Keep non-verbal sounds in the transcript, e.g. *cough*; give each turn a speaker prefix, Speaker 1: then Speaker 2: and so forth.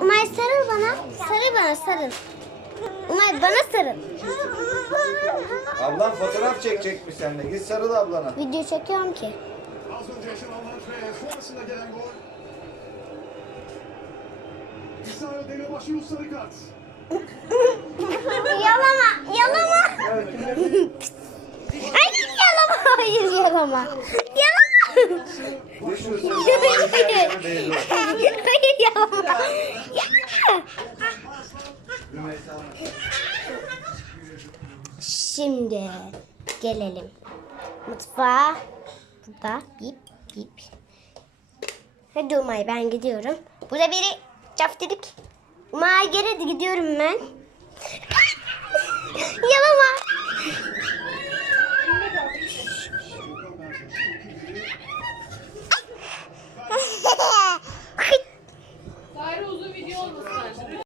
Speaker 1: Umay sarıl bana. Sarıl bana sarıl. Umay bana sarıl.
Speaker 2: Ablan fotoğraf çekecekmiş seninle. Git sarıl ablana.
Speaker 1: Video çekiyorum ki.
Speaker 3: Az önce yaşananlar ve sonrasında gelen gol. İsrail Demirbaşı Yunus sarı kart. *laughs*
Speaker 1: Yalama, yalama. Hayır yalama, hayır yalama. Yalama.
Speaker 2: Düşürsün.
Speaker 1: Hayır yalama. Yalama.
Speaker 2: Rümeysa Hanım.
Speaker 1: Şimdi gelelim. Mutfağa. Burada bip bip. Hadi Umay ben gidiyorum. Burada biri çaftirik. Umay gel hadi gidiyorum ben.